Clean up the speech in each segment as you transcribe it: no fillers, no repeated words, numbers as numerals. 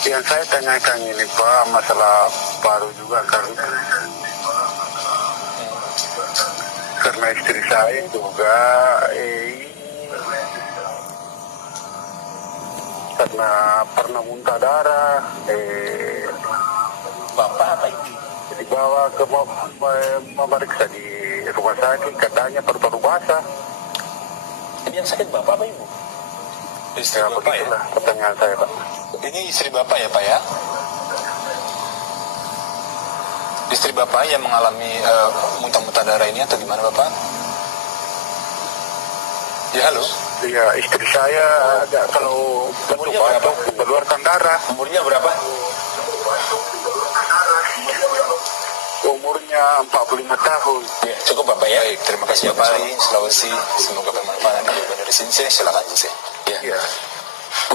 Yang saya tanyakan ini Pak, masalah baru juga karena istri saya juga karena pernah muntah darah, Bapak apa ibu? dibawa ke memeriksa di rumah sakit, katanya paru-paru basah. Ini yang sakit bapak apa ibu? Istri Ya bapak ya? begitulah pertanyaan saya Pak. Ini istri bapak ya pak ya? Istri bapak yang mengalami muntah-muntah darah ini atau gimana bapak? Ya halo? Iya, istri saya ada kalau Umurnya berapa? mengeluarkan darah. Umurnya berapa? Umurnya 45 tahun. Ya, cukup bapak ya. Baik, terima kasih bapak Ari, Sulawesi. Semoga bermanfaat dari sini. Silakan sih. Ya. Iya.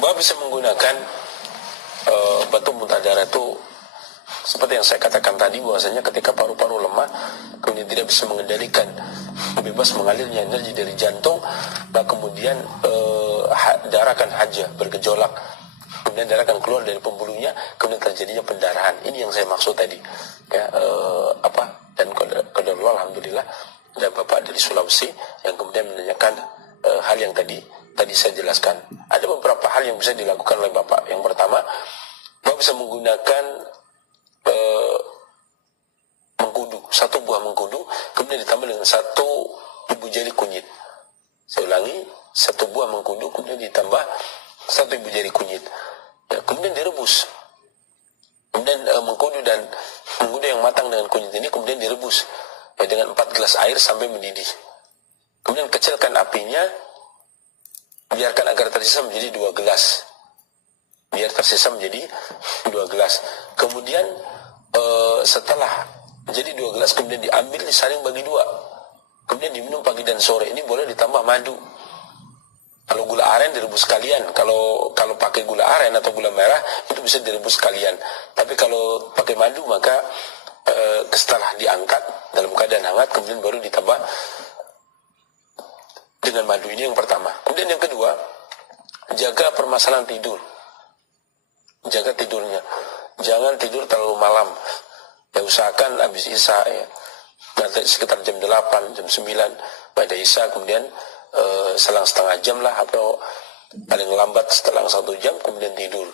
Bapak bisa menggunakan batu muntah darah itu seperti yang saya katakan tadi, bahwasanya ketika paru-paru lemah kemudian tidak bisa mengendalikan bebas mengalirnya energi dari jantung, nah kemudian darah akan haja bergejolak, kemudian darah akan keluar dari pembuluhnya, kemudian terjadinya pendarahan. Ini yang saya maksud tadi ya. Dan qadarullah, alhamdulillah ada bapak dari Sulawesi yang kemudian menanyakan hal yang tadi saya jelaskan. Ada beberapa hal yang bisa dilakukan oleh bapak. Yang pertama, bapak bisa menggunakan mengkudu, satu buah mengkudu, kemudian ditambah dengan satu ibu jari kunyit. Saya ulangi, satu buah mengkudu, kemudian ditambah satu ibu jari kunyit. Ya, kemudian direbus. Kemudian mengkudu yang matang dengan kunyit ini kemudian direbus ya, dengan 4 gelas air sampai mendidih. Kemudian kecilkan apinya, biarkan agar tersisa menjadi 2 gelas. Biar tersisa menjadi 2 gelas. Kemudian setelah menjadi 2 gelas, kemudian diambil, disaring bagi 2. Kemudian diminum pagi dan sore. Ini boleh ditambah madu. Kalau gula aren direbus sekalian. Kalau pakai gula aren atau gula merah itu bisa direbus sekalian. Tapi kalau pakai madu maka setelah diangkat dalam keadaan hangat kemudian baru ditambah dengan madu. Ini yang pertama. Kemudian yang kedua, jaga permasalahan tidur. Jaga tidurnya. Jangan tidur terlalu malam. Ya usahakan habis Isya ya. Nanti sekitar jam 8, jam 9 pada Isya, kemudian selang setengah jam lah atau paling lambat setelah 1 jam kemudian tidur.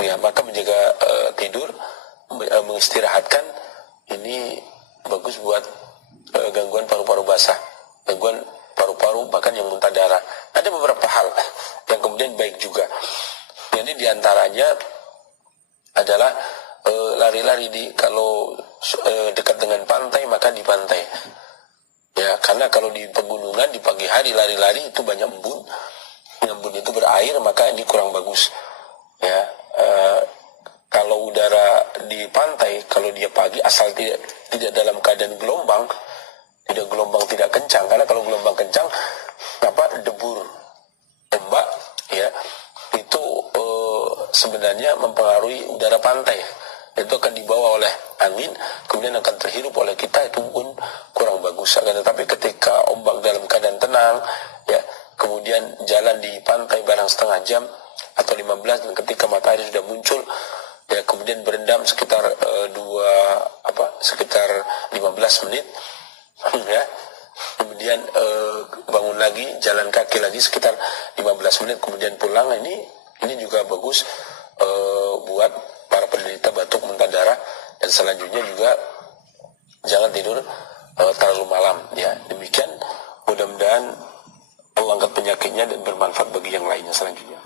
Ya, maka menjaga tidur, mengistirahatkan ini bagus buat gangguan paru-paru basah, gangguan paru-paru bahkan yang muntah darah. Ada beberapa hal yang kemudian baik juga. Jadi diantaranya adalah lari-lari kalau dekat dengan pantai maka di pantai. Ya, karena kalau di pegunungan di pagi hari lari-lari itu banyak embun. Embun itu berair maka ini kurang bagus. Ya, kalau udara di pantai kalau dia pagi asal tidak dalam keadaan gelombang, tidak kencang, karena kalau gelombang kencang debur ombak ya itu sebenarnya mempengaruhi udara pantai. Itu akan dibawa oleh angin, kemudian akan terhirup oleh kita, itu pun kurang bagus. Tetapi ketika ombak dalam keadaan tenang, ya, kemudian jalan di pantai barang setengah jam atau 15, dan ketika matahari sudah muncul, ya, kemudian berendam sekitar sekitar 15 menit, ya, kemudian bangun lagi, jalan kaki lagi sekitar 15 menit, kemudian pulang. Ini juga bagus buat para penderita batuk muntah darah. Dan selanjutnya juga jangan tidur terlalu malam ya. Demikian, mudah-mudahan Allah angkat penyakitnya dan bermanfaat bagi yang lainnya selanjutnya.